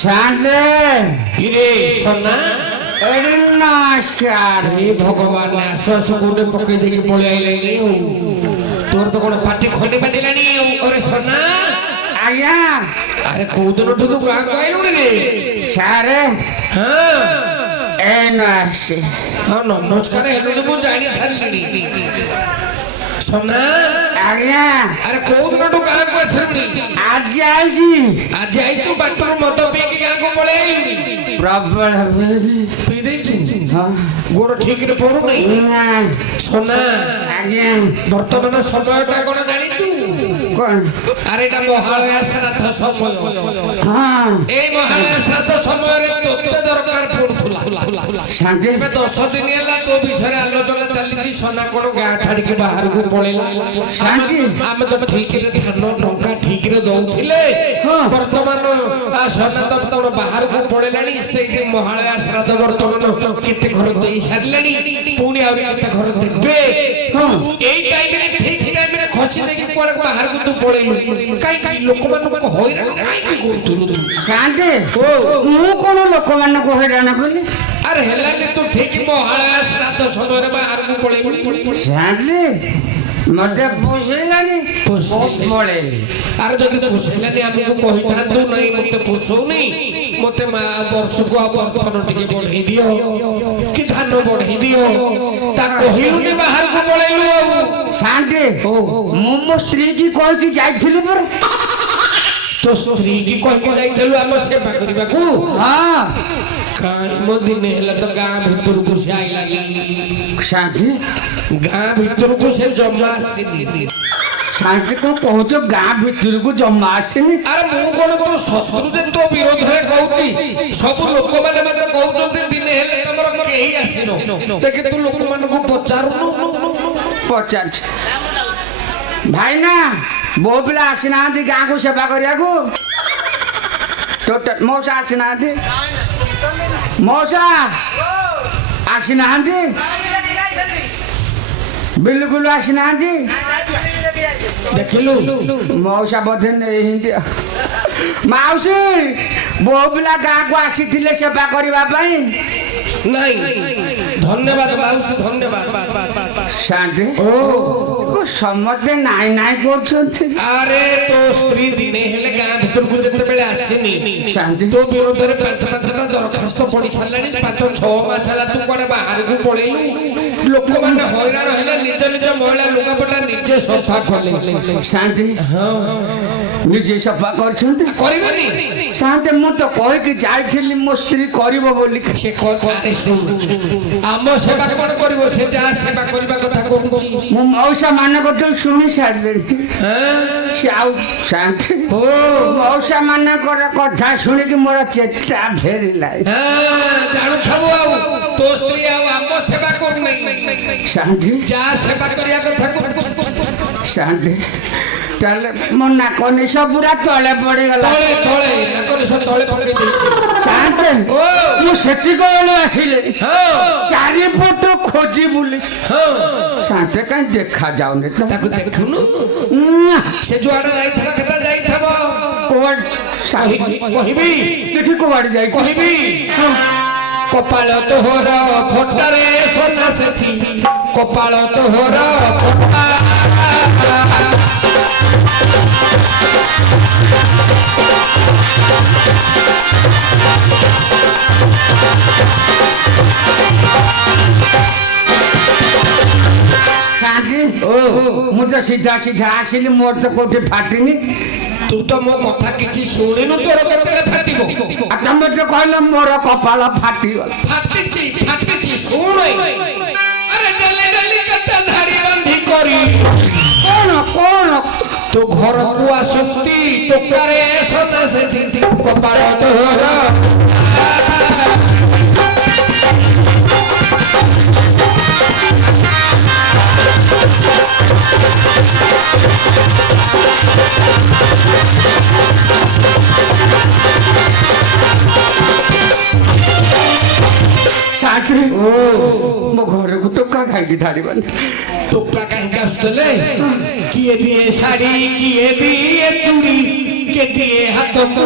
সাঁতে কিরে সোনা এরে নমস্কার হে ভগবান আসো আসো গোটে পকাই দেখি পড়ে আইলানি তোর তো কোন পাটি খন্ডে বাঁধিলানি ওরে সোনা আজ্ঞা আরে কোদিনଠୁ ତୁ ଗାଁକୁ ଆଇଲୁଣି ରେ ସାରେ ହଁ ଏଇନୁ ଆସିଛି ହଁ ନମସ୍କାର ହେଲୁଣି ମୁଁ ଜାଣି ସାରିଲିଣି সোনা ଆଜ୍ଞା ଆରେ କୋଉଦିନଠୁ ଗାଁକୁ ଆସିଲୁଣି ଆଜି ଆଇଛି ଆଜି ଆଇଛୁ ବାଟରୁ ମଦ ପିଇକି ଗାଁକୁ ପଳେଇ ଆଇଲୁଣି ପ୍ରବଳ ପିଇ ଦେଇଛୁ ହଁ ଗୋଡ଼ ଠିକରେ ପଡୁନାହିଁ ନା সোনা ଆଜ୍ଞା ବର୍ତ୍ତମାନ ସମୟଟା କଣ ଜାଣିଛୁ କ'ଣ ଆରେ ଏଟା ମହାଳୟା ଶ୍ରାଦ୍ଧ ସମୟ ହଁ এই মহালয়া শ্রাদ্ধ সমୟରେ তোতে দরকার পড়ুଥିଲା ଶାନ୍ତି ଏବେ 10 ଦିନ ହେଲା ତୋ ବିଷୟରେ ଆଲୋଚନା ଚାଲିଛି সোনা କଣ ଗାଁ ଛାଡିକି ବାହାରକୁ ପଳେଇଲା ଆମେ ତ ଠିକରେ ଧାନ ଟଙ୍କା ଠିକରେ ଦଉଥିଲେ ବର୍ତ୍ତମାନ সোনা ତ କଣ ବାହାରକୁ ପଳେଇଲାଣି ସେଇ ମହାଳୟା ଶ୍ରାଦ୍ଧ ବର୍ତ୍ତମାନ କେତେ ଘର ଦେଇ ସାରିଲାଣି ପୁଣି ଆହୁରି କେତେ ଘର ଦେବେ এই ଟାଇମରେ ଠିକ ଟାଇମରେ ଖସି ଦେଇକି କୁଆଡେ ବାହାରକୁ ତୁ ପଳେଇଲୁ କାଇଁ ଲୋକମାନଙ୍କୁ ହଇରାଣ କାହିଁକି କରୁଥିଲୁ ତୁ ଶାନ୍ତି ମୁଁ କ'ଣ ଲୋକମାନଙ୍କୁ ହଇରାଣ କଲି ଆରେ ହେଲାନି ତୁ ଠିକ ମହାଳୟା ଶ୍ରାଦ୍ଧ ସମୟରେ ବାହାରକୁ ପଳେଇଲୁ ଶାନ୍ତି ମତେ ପୋଷେଇଲାନି ପଳେଇଲି ଆରେ ଯଦି ପୋଷେଇଲାନି ଆମକୁ କହିଥାନ୍ତୁ ନାହିଁ ମତେ ପୋଷଉନି ମତେ ବର୍ଷକୁ ଆଉ ବର୍ତ୍ତମାନ ଟିକେ ବଢେଇ ଦିଅ କି ଧାନ ବଢେଇ ଦିଅ ତା କହିଲୁନି ବାହାରକୁ ପଳେଇଲୁ ଆଉ ଶାନ୍ତି ମୁଁ ମୋ ସ୍ତ୍ରୀ କି କହିକି ଯାଇଥିଲି ପରା ତୋ ସ୍ତ୍ରୀ କି କହିକି ଯାଇଥିଲୁ ଆମ ସେବା କରିବାକୁ ହଁ କାହିଁ ମୋ ଦିନେ ହେଲା ତ ଗାଁ ଭିତରକୁ ସେ ଆଇଲାନି ଶାନ୍ତି ଗାଁ ଭିତରକୁ ସେ ଜମା ଆସିନି ଶାନ୍ତି କ'ଣ କହୁଛ ଗାଁ ଭିତରକୁ ଜମା ଆସିନି ଆରେ ମୁଁ କ'ଣ ତୋ ଶତ୍ରୁ ଯେ ତୋ ବିରୋଧରେ କହୁଛି ସବୁ ଲୋକମାନେ ମତେ କହୁଛନ୍ତି ଦିନେ ହେଲେ ତମର କେହି ଆସିନ ଦେଖେ ତୁ ଲୋକମାନଙ୍କୁ ପଚାରୁନୁ ପଚାରୁଛି ଭାଇନା ବୋଉ ପିଲା ଆସିନାହାନ୍ତି ଗାଁକୁ ସେବା କରିବାକୁ ଟୋଟାଲ ମଉସା ଆସିନାହାନ୍ତି ମଉସା ଆସିନାହାନ୍ତି ବିଲକୁଲ ଆସିନାହାନ୍ତି ଦେଖିଲୁ ମଉସା ବୋଧେ ନେଇନ୍ତି ମାଉସୀ ବୋଉ ପିଲା ଗାଁକୁ ଆସିଥିଲେ ସେବା କରିବା ପାଇଁ ନାଇଁ ଧନ୍ୟବାଦ ମାଉସୀ ଧନ୍ୟବାଦ ଶାନ୍ତି ସମସ୍ତେ ନାଇଁ ନାଇଁ କରୁଛନ୍ତି ଆରେ ତୋ ସ୍ତ୍ରୀ ଦିନେ ହେଲେ ଗାଁ ଭିତରକୁ ଯେତେବେଳେ ଆସିନି ଶାନ୍ତି ତୋ ବିରୋଧରେ 5-5ଟା ଦରଖାସ୍ତ ପଡି ସାରିଲାଣି 5-6 ମାସ ହେଲା ତୁ କୁଆଡେ ବାହାରକୁ ପଳେଇଲୁ ଲୋକମାନେ ହଇରାଣ ହେଲେ ନିଜ ନିଜ ମହିଳା ଲୁଗାପଟା ନିଜେ ସଫା କଲେ ଶାନ୍ତି ହଁ ନିଜେ ସଫା କରିଛନ୍ତି କରିବେନି ଶାନ୍ତି ମୁଁ ତ କହିକି ଯାଇଥିଲି ମୋ ସ୍ତ୍ରୀ କରିବ ବୋଲି ସେ ଆମ ସେବା କଣ କରିବ ସେ ଯାହା ସେବା କରିବା କଥା କରୁଛି ମୁଁ ମଉସା ମାନଙ୍କଠୁ ଶୁଣି ସାରିଲିଣି ସେ ଆଉ ଶାନ୍ତି ମଉସା ମାନଙ୍କର କଥା ଶୁଣିକି ମୋର ଚେତା ଫେରିଲା ଜାଣୁଥାଉ ଆଉ ତୋ ସ୍ତ୍ରୀ ଆଉ ଆମ ସେବା କରୁନାହିଁ ଶାନ୍ତି ଯାହା ସେବା କରିବା କଥା ଶାନ୍ତି ତାହେଲେ ମୋ ନାକନିଶ ପୁରା ତଳେ ପଡିଗଲା ତଳେ ନାକନିଶ ତଳେ ପକେଇ ଦେଇଛି ଶାନ୍ତି ମୁଁ ସେତିକି ବେଳୁ ଆସିଲି ଚାରିପଟ ଖୋଜି ବୁଲିଛି ଶାନ୍ତି କାହିଁ ଦେଖା ଯାଉନି ତ ତାକୁ ଦେଖୁନୁ ସେ ଯୁଆଡେ ଯାଇଥିବ କେତେ ଯାଇଥିବ କହିବି ଦେଖି କୁଆଡେ ଯାଇ କହିବି କପାଳ ତୋହର ଫଟାରେ সোনা ସେଠି କପାଳ ତୋହର ଫଟା ମୁଁ ତ ସିଧା ସିଧା ଆସିଲି ମୋର ତ କୋଉଠି ଫାଟିନି ତୁ ତ ମୋ କଥା କିଛି ଶୁଣିନୁ ତୋର କେତେବେଳେ ଫାଟିବ ତମେ ତ କହିଲ ମୋର କପାଳ ଫାଟିଗଲା ଫାଟିଛି ଶୁଣ ଆରେ ଡେଲି ଡେଲି କେତେ ଧାଡ଼ି ବାନ୍ଧି କରି କଣ ତୁ ଘରକୁ ଆସନ୍ତି ଟୋକାରେ সোনা ସେଠି କପାଳ ତୋହର ମୋ ଘରକୁ ଟୋକା ଖାଇକି ଧାଡ଼ିବାନି ଟୋକା କାହିଁକି ଆସୁଥିଲେ କିଏ ଦିଏ ଶାଢ଼ୀ କିଏ ଦିଏ ଚୁଡ଼ି ଟିକେ ଦିଏ ହାତକୁ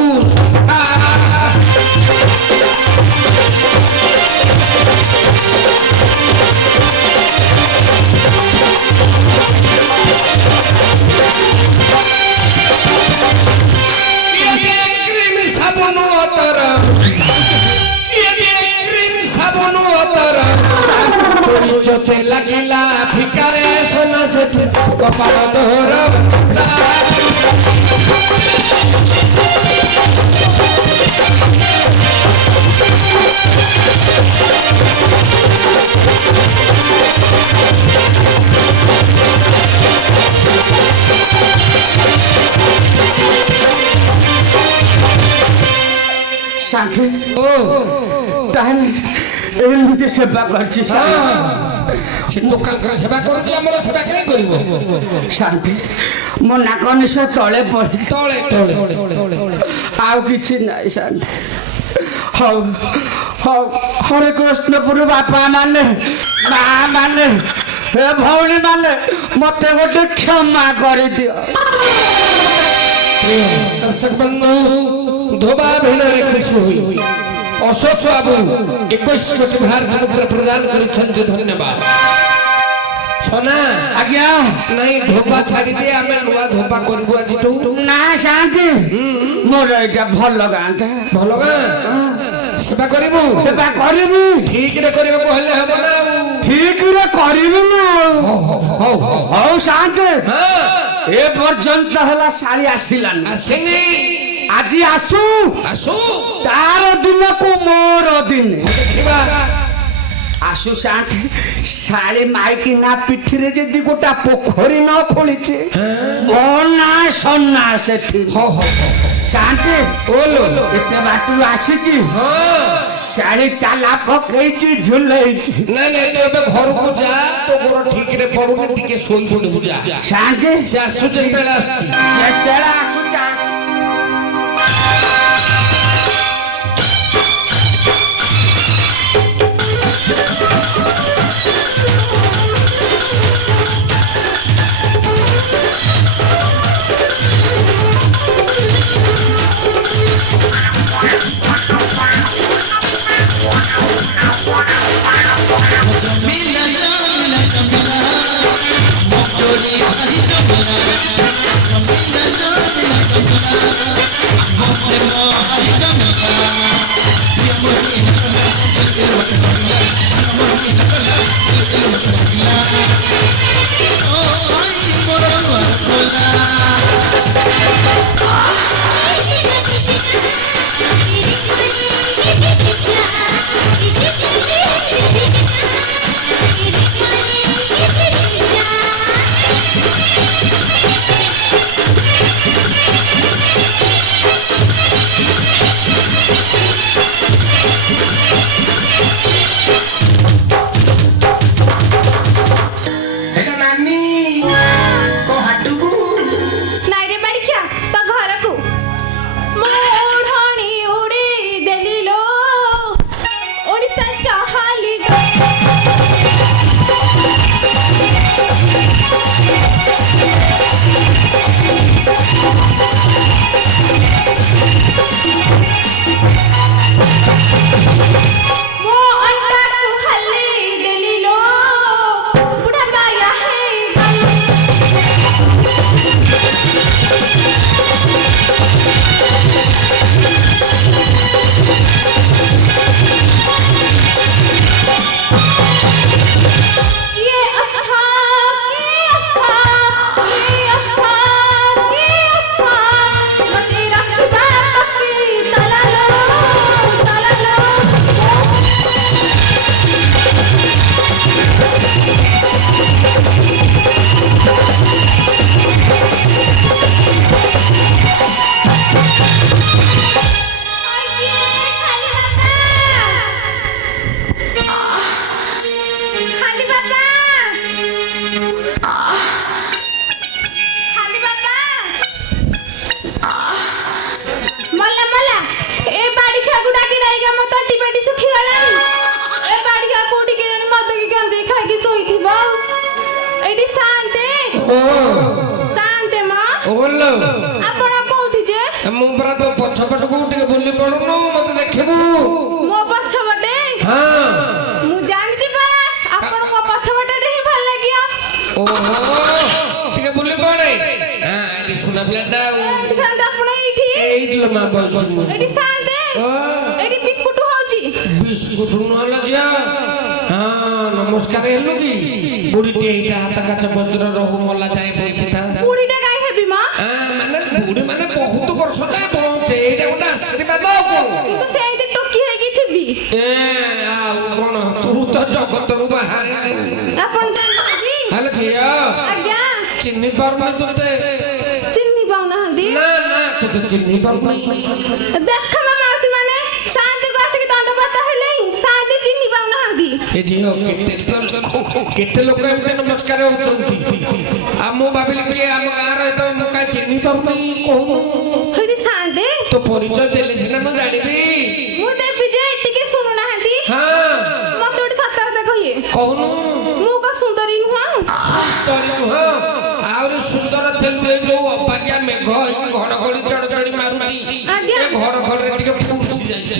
চোখে লাগিলা ভিকারে সোনা সেঠে কপাল দোহর সাথে ও তাহলে এমনিতে সেবা করছিস সে দোকানকার সেবা করুଛି ଆମର সেবা କାଇଁ କରିବ শান্তি ମୋ ନାକ ନିଶ ତଳେ ପଡି ତଳେ ଆଉ କିଛି ନାହିଁ ଶାନ୍ତି ହଉ ହଉ ହରେ କୃଷ୍ଣପୁର ବାପା ମାନେ ମା ମାନେ ହେ ଭଉଣୀ ମାନେ ମତେ ଗୋଟେ କ୍ଷମା କରିଦିଅ ଦର୍ଶକ ବନ୍ଧୁ ଧୋବା ଭିଡ଼ରେ ଖୁସି ହୋଇ অশোক বাবু 21 কোটি ভারত মুদ্রা প্রদান করেছেন যে ধন্যবাদ সোনা আজ্ঞা নাই ধোপা ছাড়ি দিয়ে আমি নয়া ধোপা করব আজিটু না শান্তি মোর এটা ভাল গাঁটা ভাল গাঁ সেবা করিবু ঠিক রে করিବାକୁ হলে হব না ঠিক রে করিবি না হও হও শান্তি হ্যাঁ এ পর্যন্ত হলা শাড়ি আসিলান আসেনি আজি আসু তার দিনকু মোর দিন ଦେଖିବା আসু শান্তি শাড়ি মাইকি না পিঠিরে যদি গোটা পোখরি ন খোলিছে মো না সন্না সেঠি শান্তি ওলো এতে বাটু আসিছি শাড়ি চালা পকেইছি ঝুলেইছি না না ଏବେ ଘରକୁ ଯା ତୋ ଗୋଡ଼ ଠିକ ରେ ପଡୁନି ଟିକେ ଶୋଇ ପଡ଼ିବୁ ଯା শান্তি ସେ ଆସୁ ଯେତେବେଳେ ଆସୁଛି ଯେତେବେଳେ আসু ଓଲୋ ଆପଣ କୋଉଠି ଯେ ପଛପଟକୁ ଟିକେ ବୁଲି ପଡୁନୁ ମତେ ଦେଖିବୁ। ମୋ ପଛପଟେ ହଁ ମୁଁ ଜାଣିଛି ପା ଆପଣ ମୋ ପଛପଟେ ହିଁ ଭଲ ଲାଗିବ। ଓହୋ ଟିକେ ବୁଲି ପଡେ। ହଁ ଏଠି ସୁନା ପିଲାଟା ଏଠି ସାନ୍ତେ ଆପଣ ଏଇଠି ଏଇଠି ଲୋ ମା ବଇଛି ମୁଁ। ଏଠି ସାନ୍ତେ ଏଠି ବିକୁଟୁ ହଉଛି। ବିସ୍କୁଟ ନହେଲା ଝିଅ। ହଁ ନମସ୍କାର ହେଲୁ କି ବୁଢୀଟି ଏଇଟା ହାତ କାଚ ବଜ୍ର ରହୁ ମଲା ଯାଏ ବଇଛି ତା। ବୁଢୀଟା କାଇଁ ହେବି ମା? ମାନେ ବୁଢୀ ମାନେ ବହୁତ ବର୍ଷ ଯାଏ ବଞ୍ଚେ ଏଇଟା ଗୋଟେ ଆଶୀର୍ବାଦ ଆଉ କଣ। କିନ୍ତୁ ସେମିତି ଟୋକି ହେଇକି ଥିବି। ଆଉ କଣ ତୁ ତ ଜଗତରୁ ବାହାରେ। ଆପଣ ଜାଣିନାହାନ୍ତି? ହେଲେ ଝିଅ ଆଜ୍ଞା ଚିହ୍ନି ପାରୁନି ତତେ। ଚିହ୍ନି ପାଉନାହାନ୍ତି? ନା ନା ତତେ ଚିହ୍ନି ପାରୁନି। ଦେଖ ମା ମାଉସୀ ମାନେ ସାନ୍ତେକୁ ଆସିକି ଦଣ୍ଡବତ ହେଲେ ସାନ୍ତେ ଚିହ୍ନି ପାଉନାହାନ୍ତି। ଏ ଝିଅ କେତେ ଲୋକ ଏମିତି ନମସ୍କାର ହଉଛନ୍ତି। ଆଉ ମୁଁ ଭାବିଲି କି ଆମ ଗାଁର ତ ମୁଁ କାହିଁ ଚିହ୍ନି ପାରୁନି କହୁନୁ। ଏଠି ସାନ୍ତେ ତୋ ପରିଚୟ ଦେଲେ ସିନା ମୁଁ ଜାଣିବି। ମୁଁ ଦେବି ଯେ ଟିକେ ଶୁଣୁନାହାନ୍ତି। ହଁ ମତେ ଗୋଟେ ସତ କଥା କହିଏ। କହୁନୁ। ମୁଁ କଣ ସୁନ୍ଦରୀ ନୁହଁ? ସୁନ୍ଦରୀ ନୁହଁ ଆହୁରି ସୁନ୍ଦର ଥିଲୁ। ଏ ଯୋଉ ଅବାଗିଆ ମେଘ ଘଡଘଡି ଚଡଚଡି ମାରୁଛି ଆଜ୍ଞା। ଏ ଘଡଘଡିରେ ଟିକେ ଫୁସି ଯାଇଛି।